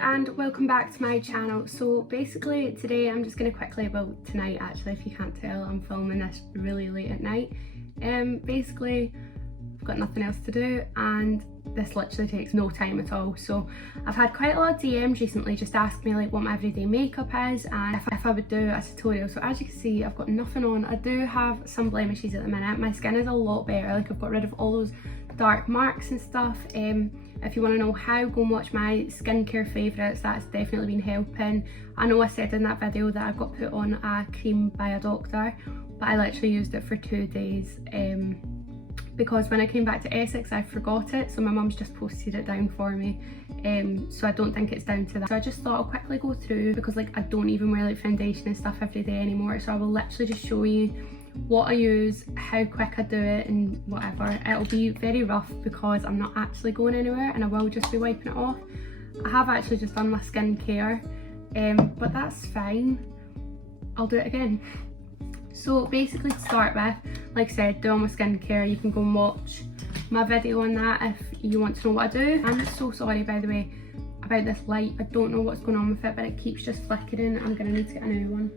and welcome back to my channel. So basically today I'm just going to quickly, well tonight actually, if you can't tell, I'm filming this really late at night. Basically I've got nothing else to do and this literally takes no time at all. So I've had quite a lot of DMs recently just asking me like what my everyday makeup is and if I would do a tutorial. So as you can see, I've got nothing on. I do have some blemishes at the minute. My skin is a lot better, like I've got rid of all those dark marks and stuff. If you want to know how, go and watch my skincare favourites. That's definitely been helping. I know I said in that video that I got put on a cream by a doctor, but I literally used it for 2 days because when I came back to Essex I forgot it, so my mum's just posted it down for me. So I don't think it's down to that. So I just thought I'll quickly go through, because like I don't even wear like foundation and stuff every day anymore, so I will literally just show you what I use, how quick I do it and whatever. It'll be very rough because I'm not actually going anywhere and I will just be wiping it off. I have actually just done my skincare, but that's fine. I'll do it again. So basically to start with, like I said, do all my skincare. You can go and watch my video on that if you want to know what I do. I'm so sorry by the way about this light. I don't know what's going on with it, but it keeps just flickering. I'm gonna need to get a new one.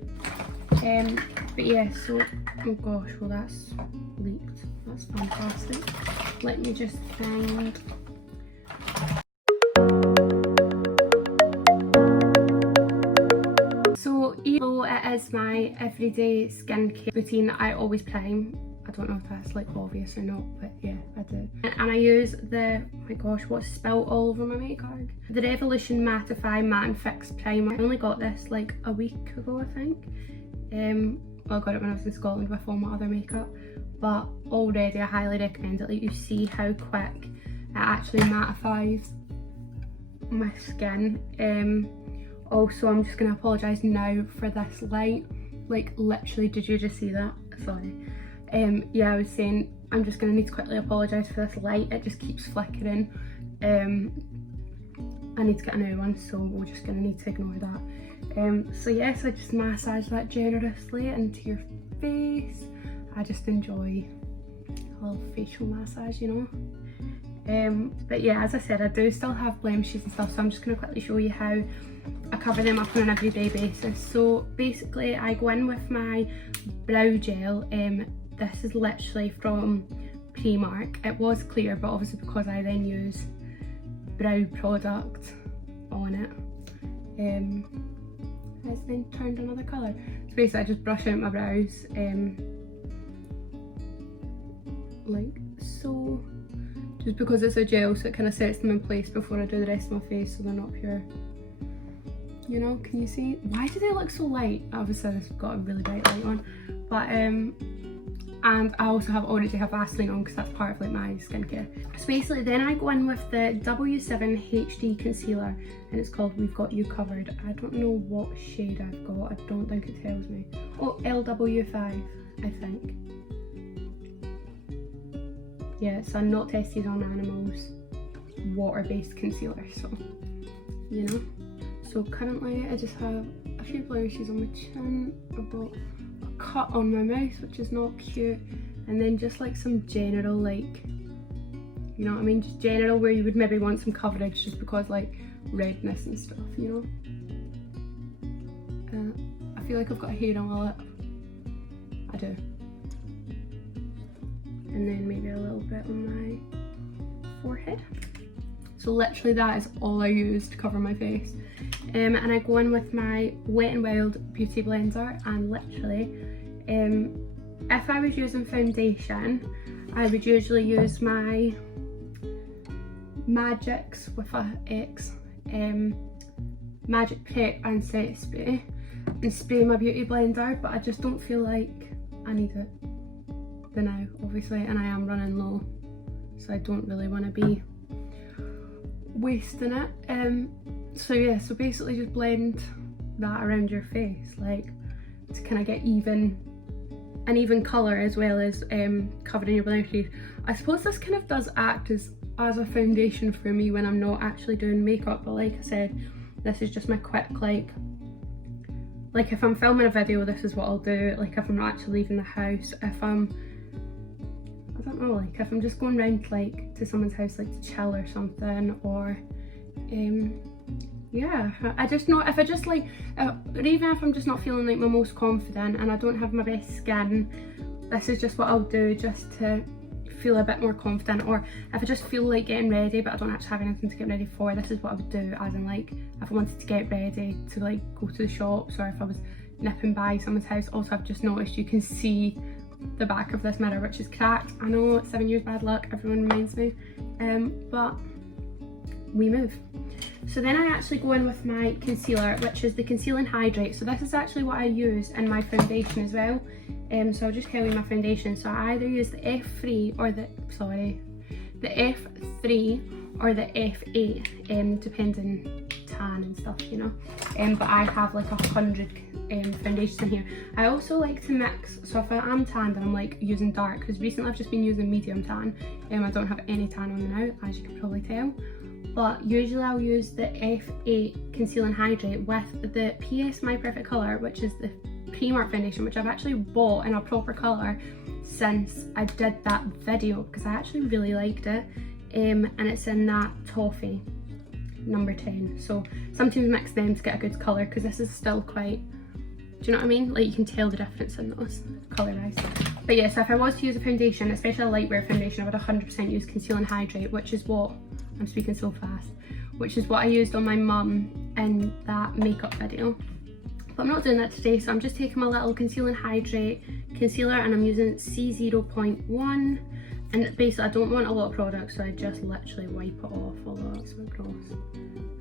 But yeah, so oh gosh, well that's leaked. That's fantastic. Let me just find. So even though it is my everyday skincare routine, I always prime. I don't know if that's like obvious or not, but yeah, I do. And I use the, oh my gosh, what's spilt all over my makeup? The Revolution Mattify Matte and Fix Primer. I only got this like a week ago, I think. Well, I got it when I was in Scotland with all my other makeup, but already I highly recommend it. Like, you see how quick it actually mattifies my skin. Also, I'm just going to apologise now for this light. Like, literally, did you just see that? Sorry. Yeah, I was saying I'm just going to need to quickly apologise for this light. It just keeps flickering. I need to get a new one, so we're just going to need to ignore that. So yes, I just massage that generously into your face. I just enjoy a little facial massage, you know. But yeah, as I said, I do still have blemishes and stuff, so I'm just going to quickly show you how I cover them up on an everyday basis. So basically I go in with my brow gel. This is literally from Primark. It was clear, but obviously because I then use brow product on it, it's then turned another colour. So basically I just brush out my brows like so, just because it's a gel, so it kind of sets them in place before I do the rest of my face so they're not pure. You know, can you see? Why do they look so light? Obviously I've got a really bright light on, but and I also already have Vaseline on because that's part of like my skincare. So basically then I go in with the W7 HD concealer and it's called We've Got You Covered. I don't know what shade I've got, I don't think it tells me. Oh, LW5 I think. Yeah, it's a not tested on animals water-based concealer, so you know. So currently I just have a few blemishes on my chin. I've got a cut on my mouth, which is not cute, and then just like some general, like, you know what I mean, just general where you would maybe want some coverage just because like redness and stuff, you know. I feel like I've got hair on my lip. I do. And then maybe a little bit on my forehead. So literally that is all I use to cover my face. And I go in with my Wet n Wild Beauty Blender, and literally if I was using foundation I would usually use my Magic's with a X Magic Prep and Set Spray and spray my beauty blender, but I just don't feel like I need it for now, obviously, and I am running low, so I don't really want to be wasting it. So yeah, so basically just blend that around your face, like to kind of get an even colour as well as covering your blemishes. I suppose this kind of does act as a foundation for me when I'm not actually doing makeup, but like I said, this is just my quick, like if I'm filming a video, this is what I'll do. Like if I'm not actually leaving the house, if I'm, I don't know, like if I'm just going round like to someone's house like to chill or something, or yeah, I just know if I just like, or even if I'm just not feeling like my most confident and I don't have my best skin, this is just what I'll do just to feel a bit more confident. Or if I just feel like getting ready but I don't actually have anything to get ready for, this is what I would do, as in like if I wanted to get ready to like go to the shops, or if I was nipping by someone's house. Also, I've just noticed you can see the back of this mirror, which is cracked. I know it's 7 years bad luck, everyone reminds me, but we move. So then I actually go in with my concealer, which is the Conceal and Hydrate. So this is actually what I use in my foundation as well. So I'll just tell you my foundation. So I either use the F3 or the F3 or the F8, depending tan and stuff, you know. But I have like 100 foundations in here. I also like to mix, so if I am tan then I'm like using dark, because recently I've just been using medium tan. I don't have any tan on me now, as you can probably tell. But usually I'll use the F8 Conceal and Hydrate with the PS My Perfect Colour, which is the Primark foundation, which I've actually bought in a proper colour since I did that video, because I actually really liked it. And it's in that toffee number 10. So sometimes mix them to get a good colour, because this is still quite, do you know what I mean? Like you can tell the difference in those colour wise. But yeah, so if I was to use a foundation, especially a lightwear foundation, I would 100% use Conceal and Hydrate, which is what, I'm speaking so fast, which is what I used on my mum in that makeup video. But I'm not doing that today, so I'm just taking my little Conceal and Hydrate concealer, and I'm using C0.1. And basically I don't want a lot of product, so I just literally wipe it off, although that's so gross.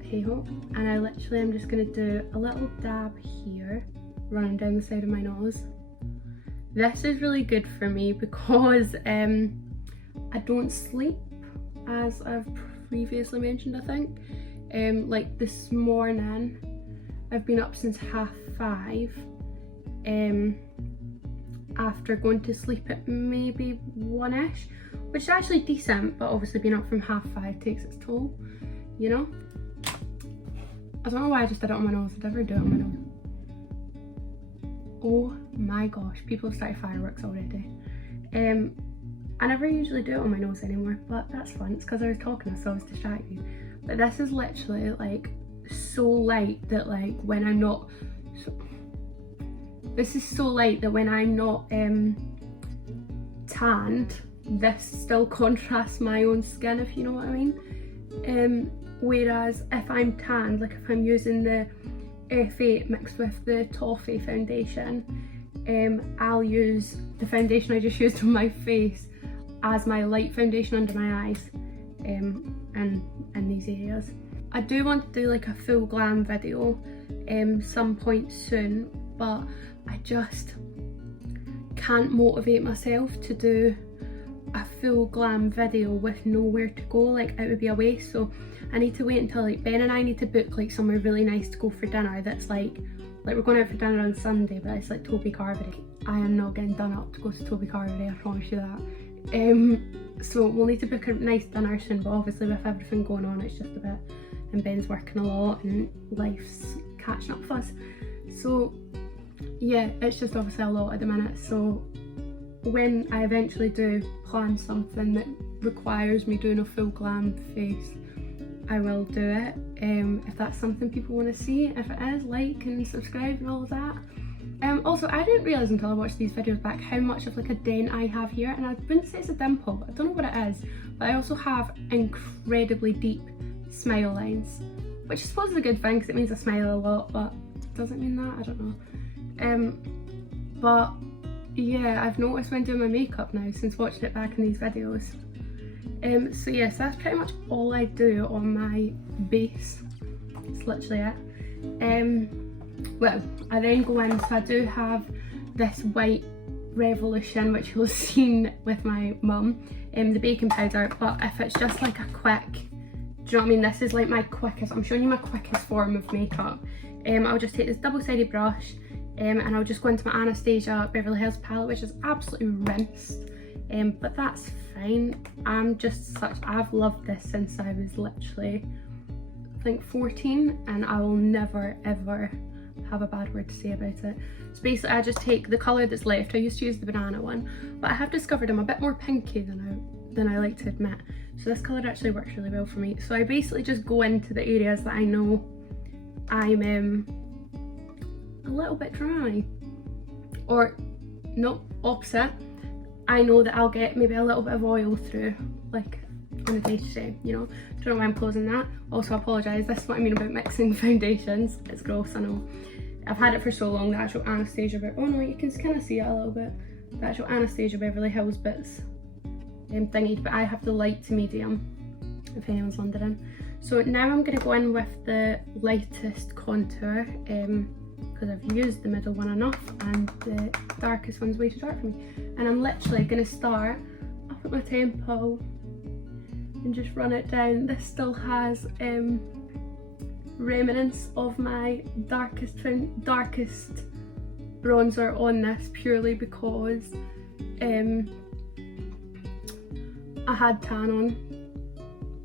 Hey ho. And I literally am just gonna do a little dab here, running down the side of my nose. This is really good for me because I don't sleep, as I've previously mentioned, I think. Like this morning, I've been up since 5:30, after going to sleep at maybe 1ish, which is actually decent, but obviously being up from 5:30 takes its toll, you know? I don't know why I just did it on my nose. I'd never do it on my nose. Oh my gosh, people have started fireworks already. I never usually do it on my nose anymore, but that's fun. It's because I was talking, so I was distracted. But this is literally like so light that like when I'm not, this is so light that when I'm not tanned, this still contrasts my own skin, if you know what I mean. Whereas if I'm tanned, like if I'm using the F8 mixed with the toffee foundation, I'll use the foundation I just used on my face as my light foundation under my eyes, and in these areas. I do want to do like a full glam video some point soon, but I just can't motivate myself to do a full glam video with nowhere to go. Like it would be a waste, so I need to wait until like Ben and I need to book like somewhere really nice to go for dinner. That's like we're going out for dinner on Sunday, but it's like Toby Carvery. I am not getting done up to go to Toby Carvery, I promise you that. So we'll need to book a nice dinner soon, but obviously with everything going on it's just a bit, and Ben's working a lot and life's catching up with us. So yeah, it's just obviously a lot at the minute. So when I eventually do plan something that requires me doing a full glam face, I will do it. If that's something people want to see. If it is, like and subscribe and all of that. Also, I didn't realise until I watched these videos back how much of like a dent I have here, and I wouldn't say it's a dimple, but I don't know what it is. But I also have incredibly deep smile lines, which I suppose is a good thing because it means I smile a lot, but does it mean that? I don't know. But yeah, I've noticed when doing my makeup now since watching it back in these videos. So yes, that's pretty much all I do on my base. It's literally it. Well, I then go in, so I do have this white Revolution, which you'll have seen with my mum, the baking powder, but if it's just like a quick, do you know what I mean, this is like my quickest, I'm showing you my quickest form of makeup. I'll just take this double-sided brush, and I'll just go into my Anastasia Beverly Hills palette, which is absolutely rinsed, but that's fine. I've loved this since I was literally, I think 14, and I will never ever have a bad word to say about it. So basically I just take the colour that's left. I used to use the banana one, but I have discovered I'm a bit more pinky than I like to admit. So this colour actually works really well for me. So I basically just go into the areas that I know I'm a little bit dry, or no, opposite, I know that I'll get maybe a little bit of oil through, like on a day to day, you know. Don't know why I'm closing that. Also, I apologise, this is what I mean about mixing foundations. It's gross, I know. I've had it for so long, the actual Anastasia, oh no, you can kind of see it a little bit. The actual Anastasia Beverly Hills bits thingy, but I have the light to medium, if anyone's wondering. So now I'm going to go in with the lightest contour, because I've used the middle one enough and the darkest one's way too dark for me. And I'm literally going to start up at my temple and just run it down. This still has remnants of my darkest bronzer on this, purely because I had tan on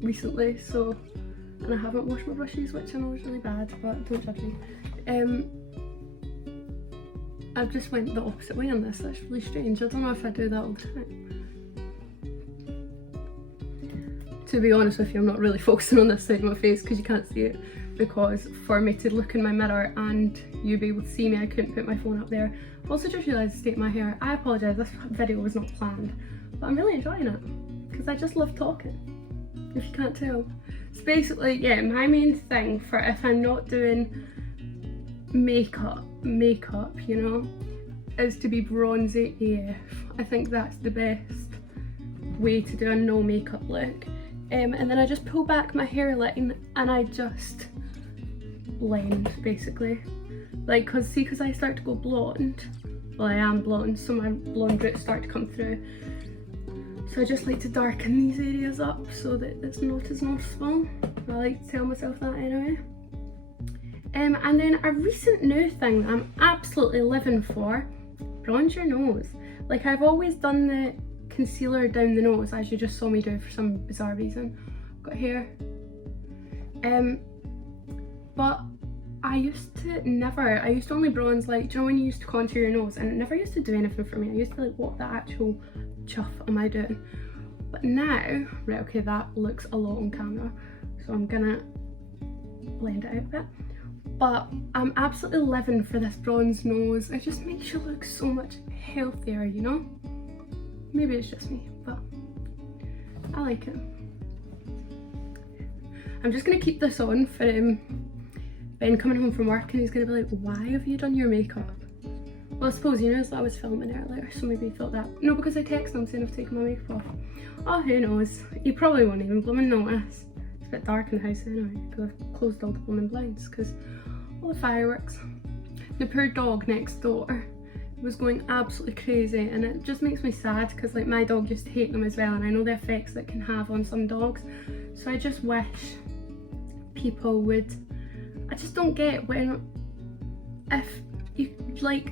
recently, so, and I haven't washed my brushes, which I know is really bad, but don't judge me. I've just went the opposite way on this. That's really strange. I don't know if I do that all the time. To be honest with you, I'm not really focusing on this side of my face because you can't see it, because for me to look in my mirror and you be able to see me, I couldn't put my phone up there. I've also just realised the state of my hair. I apologise, this video was not planned, but I'm really enjoying it because I just love talking, if you can't tell. So basically, yeah, my main thing for if I'm not doing makeup, you know, is to be bronzy AF. I think that's the best way to do a no makeup look. And then I just pull back my hairline and I just blend, basically. Like, cause I start to go blonde, well, I am blonde, so my blonde roots start to come through. So I just like to darken these areas up so that it's not as noticeable. I like to tell myself that anyway. And then a recent new thing that I'm absolutely living for, bronze your nose. Like, I've always done the concealer down the nose, as you just saw me do for some bizarre reason. Got here. But I used to only bronze, like, do you know when you used to contour your nose, and it never used to do anything for me. I used to like, what the actual chuff am I doing? But now, right, okay, that looks a lot on camera, so I'm gonna blend it out a bit. But I'm absolutely living for this bronze nose. It just makes you look so much healthier, you know? Maybe it's just me, but I like it. I'm just gonna keep this on for Ben coming home from work, and he's gonna be like, why have you done your makeup? Well, I suppose he knows that I was filming earlier, so maybe he thought that. No, because I texted him saying I've taken my makeup off. Oh, who knows? He probably won't even blooming notice. It's a bit dark in the house anyway, because I've closed all the blooming blinds, because all the fireworks. The poor dog next door was going absolutely crazy, and it just makes me sad because, like, my dog used to hate them as well, and I know the effects that can have on some dogs. So I just wish people would, I just don't get when, if you, like,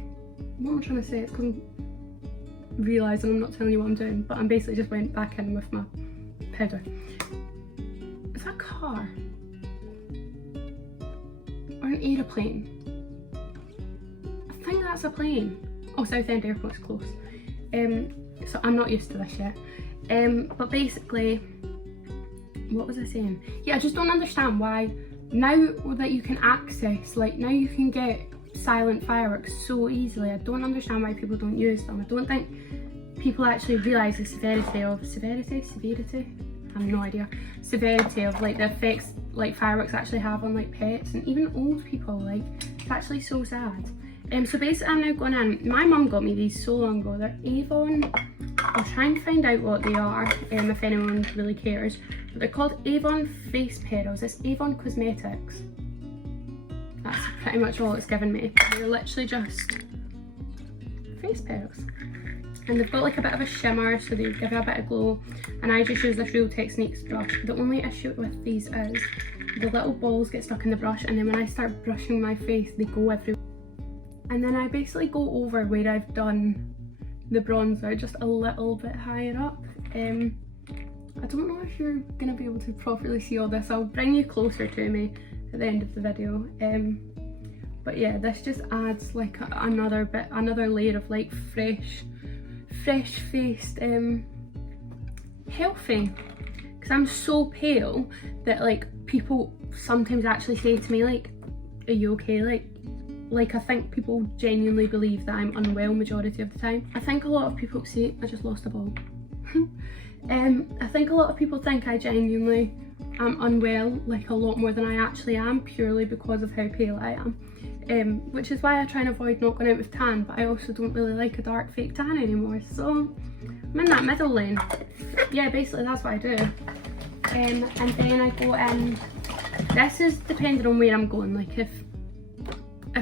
what I'm trying to say is, because I'm realising I'm not telling you what I'm doing, but I'm basically just went back in with my powder. Is that a car? Or an aeroplane? I think that's a plane. Oh, Southend Airport's close. So I'm not used to this yet. But basically, what was I saying? Yeah, I just don't understand why now that you can access, like, now you can get silent fireworks so easily. I don't understand why people don't use them. I don't think people actually realise the severity, I have no idea. Severity of, like, the effects, like, fireworks actually have on, like, pets and even old people. Like, it's actually so sad. So basically I'm now going in, my mum got me these so long ago. They're Avon, I'll try and find out what they are if anyone really cares. But they're called Avon Face Petals. It's Avon Cosmetics. That's pretty much all it's given me. They're literally just face petals. And they've got like a bit of a shimmer, so they give you a bit of glow. And I just use this Real Techniques brush. The only issue with these is the little balls get stuck in the brush, and then when I start brushing my face, they go everywhere. And then I basically go over where I've done the bronzer, just a little bit higher up. I don't know if you're gonna be able to properly see all this. I'll bring you closer to me at the end of the video. But yeah, this just adds like another layer of like fresh faced healthy, because I'm so pale that like people sometimes actually say to me like, are you okay? Like I think people genuinely believe that I'm unwell majority of the time. I think a lot of people, see, I just lost a ball. I think a lot of people think I genuinely am unwell, like a lot more than I actually am, purely because of how pale I am. Which is why I try and avoid not going out with tan, but I also don't really like a dark fake tan anymore, so I'm in that middle lane. Yeah, basically that's what I do. And then I go in, this is depending on where I'm going, like if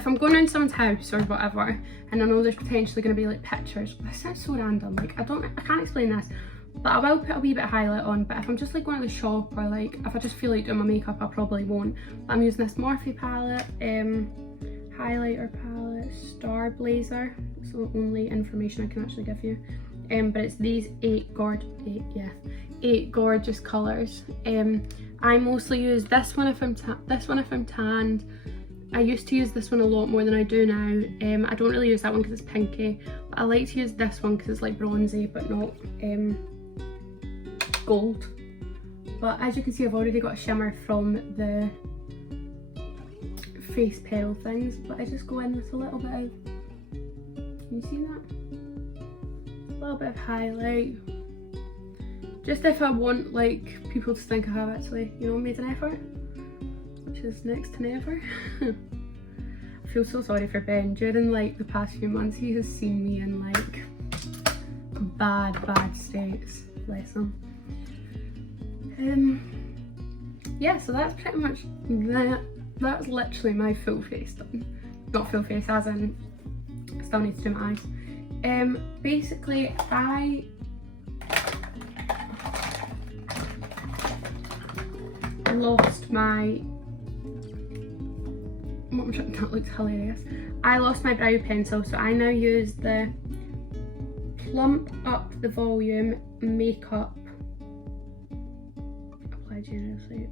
I'm going around someone's house or whatever, and I know there's potentially going to be like pictures. This sounds so random, like I can't explain this, but I will put a wee bit of highlight on. But if I'm just like going to the shop, or like if I just feel like doing my makeup, I probably won't. But I'm using this Morphe palette, highlighter palette, Star Blazer. It's the only information I can actually give you. But it's these 8 gorgeous colours. I mostly use this one if I'm tanned. I used to use this one a lot more than I do now. I don't really use that one because it's pinky, but I like to use this one because it's like bronzy but not gold. But as you can see, I've already got a shimmer from the face pearl things, but I just go in with a little bit of, can you see that? A little bit of highlight, just if I want like people to think I have actually, you know, made an effort, which is next to never. I feel so sorry for Ben. During like the past few months, he has seen me in like bad states, bless him. Yeah, so that's pretty much that. That's literally my full face done. Not full face, as in I still need to do my eyes. Basically I lost my, that looks hilarious. I lost my brow pencil, so I now use the Plump Up the Volume Makeup Apply Generously.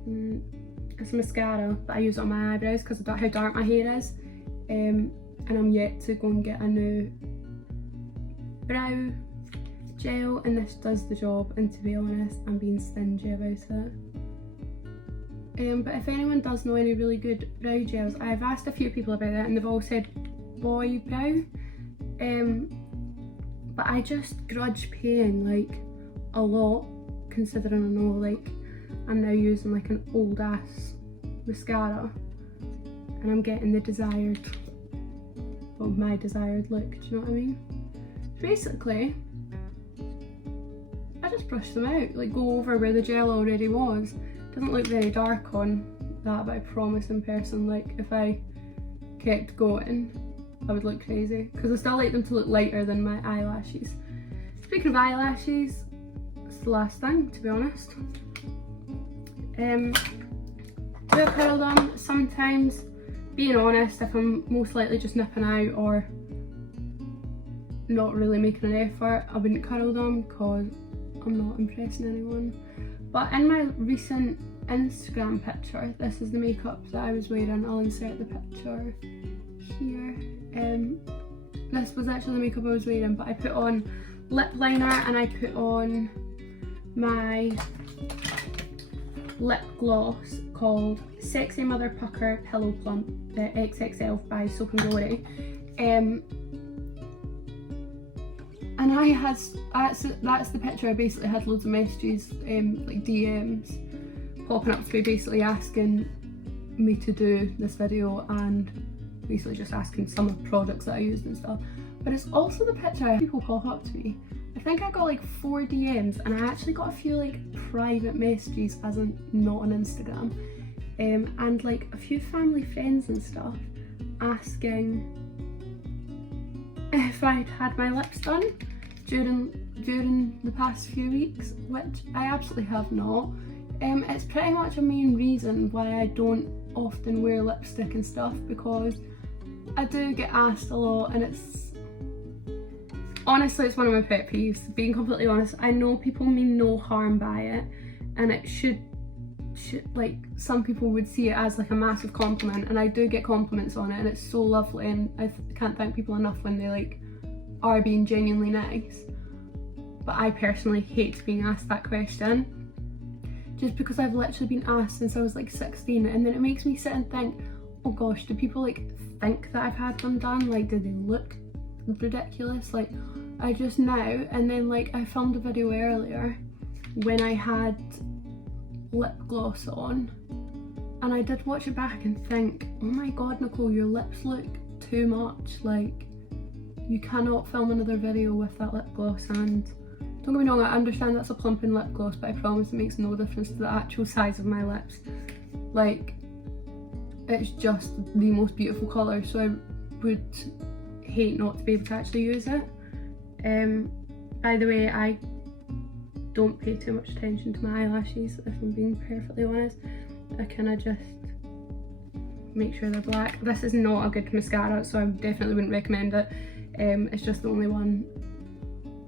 It's a mascara, but I use it on my eyebrows because of how dark my hair is. And I'm yet to go and get a new brow gel, and this does the job, and to be honest, I'm being stingy about it. But if anyone does know any really good brow gels, I've asked a few people about it and they've all said boy brow. But I just grudge paying like a lot, considering I know like I'm now using like an old ass mascara and I'm getting the desired, well, my desired look, do you know what I mean? Basically, I just brush them out, like go over where the gel already was. Doesn't look very dark on that, but I promise in person, like if I kept going, I would look crazy, because I still like them to look lighter than my eyelashes. Speaking of eyelashes, it's the last thing, to be honest. Do I curl them? Sometimes, being honest, if I'm most likely just nipping out or not really making an effort, I wouldn't curl them because I'm not impressing anyone. But in my recent Instagram picture, this is the makeup that I was wearing. I'll insert the picture here. This was actually the makeup I was wearing, but I put on lip liner and I put on my lip gloss called Sexy Mother Pucker Pillow Plump XXL by Soap and Glory. And that's the picture. I basically had loads of messages, like DMs popping up to me, basically asking me to do this video and basically just asking some of the products that I used and stuff. But it's also the picture people pop up to me. I think I got like 4 DMs and I actually got a few like private messages, as in not on Instagram, and like a few family friends and stuff asking if I'd had my lips done during the past few weeks, which I absolutely have not. It's pretty much a main reason why I don't often wear lipstick and stuff, because I do get asked a lot, and it's honestly, it's one of my pet peeves, being completely honest. I know people mean no harm by it, and it should like, some people would see it as like a massive compliment, and I do get compliments on it and it's so lovely, and I can't thank people enough when they like are being genuinely nice. But I personally hate being asked that question, just because I've literally been asked since I was like 16, and then it makes me sit and think, oh gosh, do people like think that I've had them done? Like, do they look ridiculous? Like, I just now, and then like I filmed a video earlier when I had lip gloss on, and I did watch it back and think, oh my god, Nicole, your lips look too much. Like, you cannot film another video with that lip gloss. And don't get me wrong, I understand that's a plumping lip gloss, but I promise it makes no difference to the actual size of my lips. Like, it's just the most beautiful colour, so I would hate not to be able to actually use it. By the way, I don't pay too much attention to my eyelashes, if I'm being perfectly honest. I kind of just make sure they're black. This is not a good mascara, so I definitely wouldn't recommend it. It's just the only one.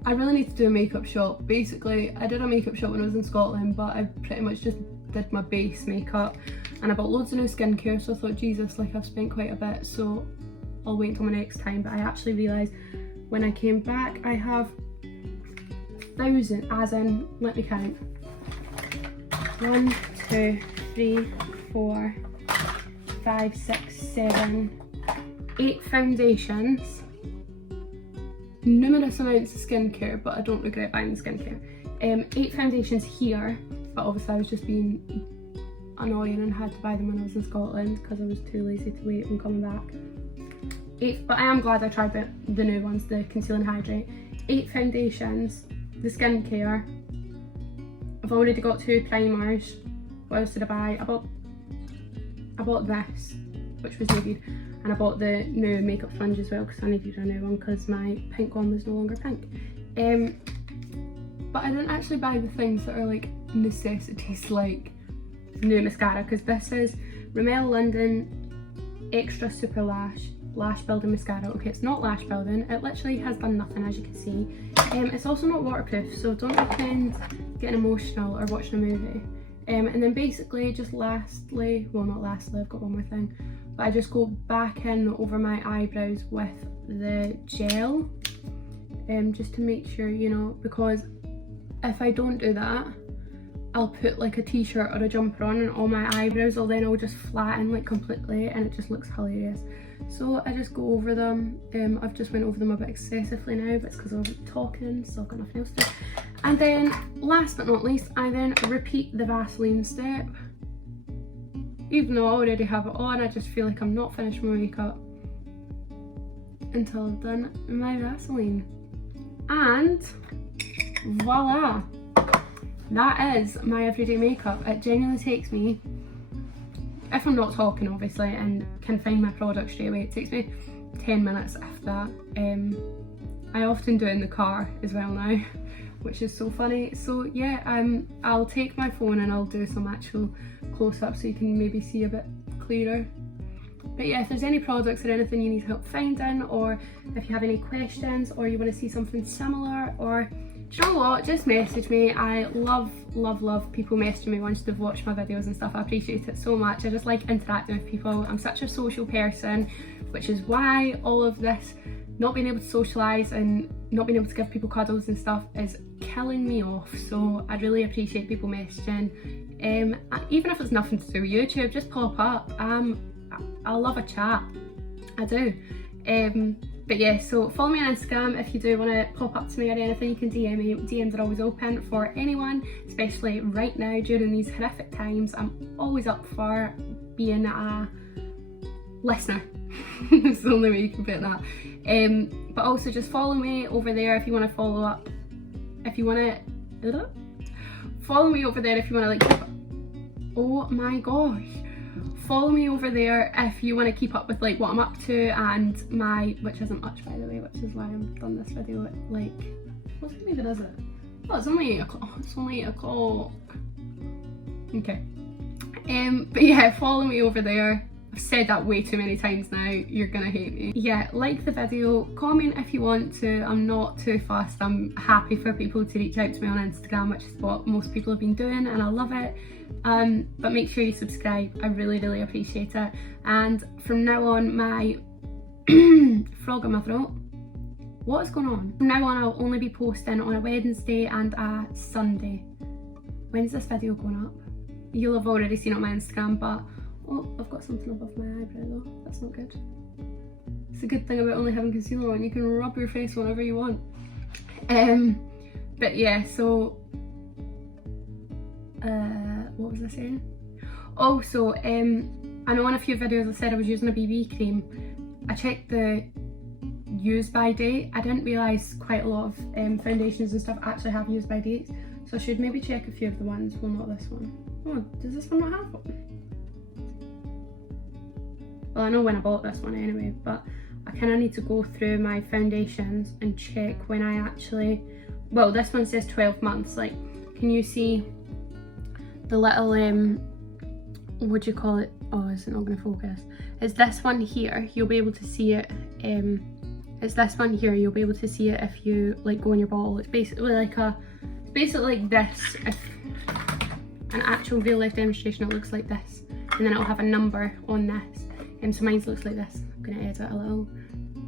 I really need to do a makeup shop. Basically, I did a makeup shop when I was in Scotland, but I pretty much just did my base makeup, and I bought loads of new skincare, so I thought, Jesus, like I've spent quite a bit, so I'll wait until my next time. But I actually realised when I came back, I have 1,000, as in, let me count, 1, 2, 3, 4, 5, 6, 7, 8 foundations, numerous amounts of skincare, but I don't regret buying the skincare. 8 foundations here, but obviously I was just being annoying and had to buy them when I was in Scotland because I was too lazy to wait on coming back. 8, but I am glad I tried the new ones, the Conceal and Hydrate. 8 foundations, the skincare. I've already got 2 primers. What else did I buy? I bought this, which was needed, and I bought the new makeup sponge as well because I needed a new one because my pink one was no longer pink. But I didn't actually buy the things that are like necessities, like new mascara, because this is Rimmel London Extra Super Lash Building Mascara. Okay, it's not lash building, it literally has done nothing, as you can see. It's also not waterproof, so don't recommend getting emotional or watching a movie. And then basically just lastly, well not lastly, I've got one more thing, but I just go back in over my eyebrows with the gel, just to make sure, you know, because if I don't do that, I'll put like a t-shirt or a jumper on and all my eyebrows will then all just flatten like completely, and it just looks hilarious. So I just go over them. I've just went over them a bit excessively now, but it's because I wasn't talking, so I've got nothing else to do. And then last but not least, I then repeat the Vaseline step. Even though I already have it on, I just feel like I'm not finished my makeup until I've done my Vaseline. And voila! That is my everyday makeup. It genuinely takes me, if I'm not talking obviously and can find my product straight away, it takes me 10 minutes if that. I often do it in the car as well now, which is so funny. So yeah, I'll take my phone and I'll do some actual close-ups so you can maybe see a bit clearer. But yeah, if there's any products or anything you need help finding, or if you have any questions or you want to see something similar, or do you know what, just message me. I love people messaging me once they've watched my videos and stuff. I appreciate it so much. I just like interacting with people. I'm such a social person, which is why all of this not being able to socialise and not being able to give people cuddles and stuff is killing me off. So I really appreciate people messaging. Even if it's nothing to do with YouTube, just pop up. I love a chat, I do. But yeah, so follow me on Instagram if you do want to pop up to me or anything. You can DM me. DMs are always open for anyone, especially right now during these horrific times. I'm always up for being a listener. It's the only way you can put that. But also just follow me over there if you want to follow up. If you want to follow me over there if you want to like. Oh my gosh. Follow me over there if you want to keep up with like what I'm up to and my, which isn't much by the way, which is why I've done this video at like, what time even is it? Oh, it's only 8 o'clock. It's only 8 o'clock. Okay. But yeah, follow me over there. I've said that way too many times now. You're gonna hate me. Yeah, like the video, comment if you want to. I'm not too fussed. I'm happy for people to reach out to me on Instagram, which is what most people have been doing, and I love it. But make sure you subscribe. I really appreciate it. And from now on, my frog in my throat. What is going on? From now on, I'll only be posting on a Wednesday and a Sunday. When's this video going up? You'll have already seen it on my Instagram, but Oh, I've got something above my eyebrow though, that's not good. It's a good thing about only having concealer on, you can rub your face whenever you want. But yeah, so what was I saying? Oh, so I know in a few videos I said I was using a BB cream. I checked the use by date. I didn't realise quite a lot of foundations and stuff actually have use by dates, so I should maybe check a few of the ones. Well, not this one. Oh, does this one not have one? Well, I know when I bought this one anyway, but I kind of need to go through my foundations and check when I actually, well, this one says 12 months. Like, can you see the little what do you call it? Oh, is it not going to focus? It's this one here, you'll be able to see it. It's this one here, you'll be able to see it if you like go in your bottle. It's basically like this. If an actual real life demonstration, it looks like this, and then it'll have a number on this. So mine looks like this. I'm gonna edit a little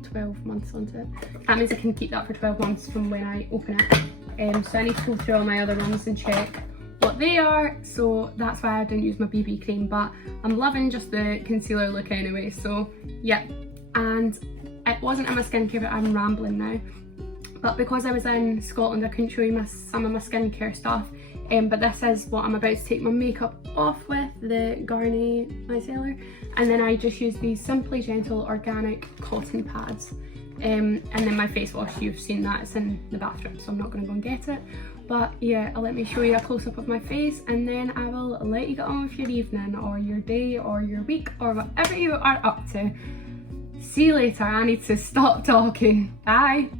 12 months onto it. That means I can keep that for 12 months from when I open it. So I need to go through all my other ones and check what they are, so that's why I didn't use my BB cream, but I'm loving just the concealer look anyway, so yeah. And it wasn't in my skincare, but I'm rambling now. But because I was in Scotland, I couldn't show you some of my skincare stuff, but this is what I'm about to take my makeup off with, the Garnier micellar, and then I just use these Simply Gentle organic cotton pads. And then my face wash, you've seen that, it's in the bathroom, so I'm not going to go and get it. But yeah, let me show you a close-up of my face, and then I will let you get on with your evening or your day or your week or whatever you are up to. See you later, I need to stop talking. Bye!